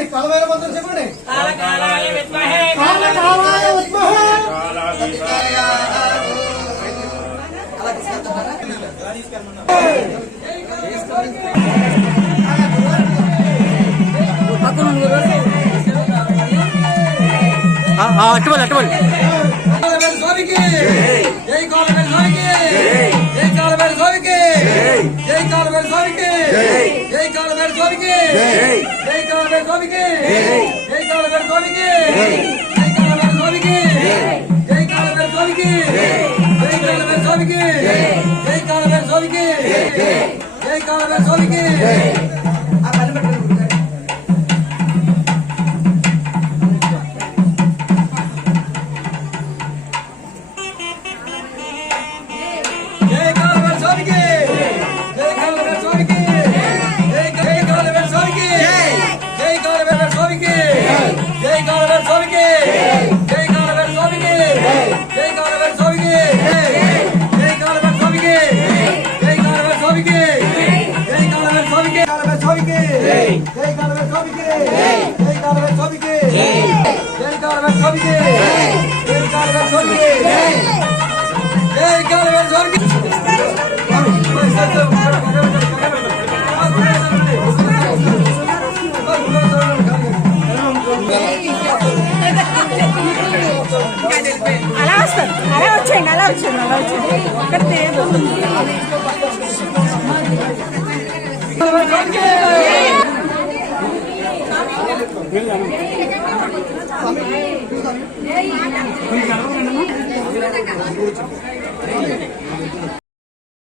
చెప్పండి కలమైన మంత్రం చెప్పండి. అటువంటి అటువంటి స్వామికి జై! కాలవేల స్వామికి జై! కాలవేల స్వామికి జై! కాలవేల స్వామికి జై! కాలవేల స్వామికి జై! కాలవేల స్వామికి జై! కాలవేల స్వామికి జై! కాలవేల స్వామికి జై. స్వామికి. జై. కాలవేల స్వామికి. జై. కాలవేల స్వామికి. జై. కాలవేల స్వామికి. జై. కాలవేల స్వామికి. అలా వస్తాను అలా వచ్చేయండి అలా వచ్చేయండి అలా వచ్చేయండి. ఒక్కటే స్వామి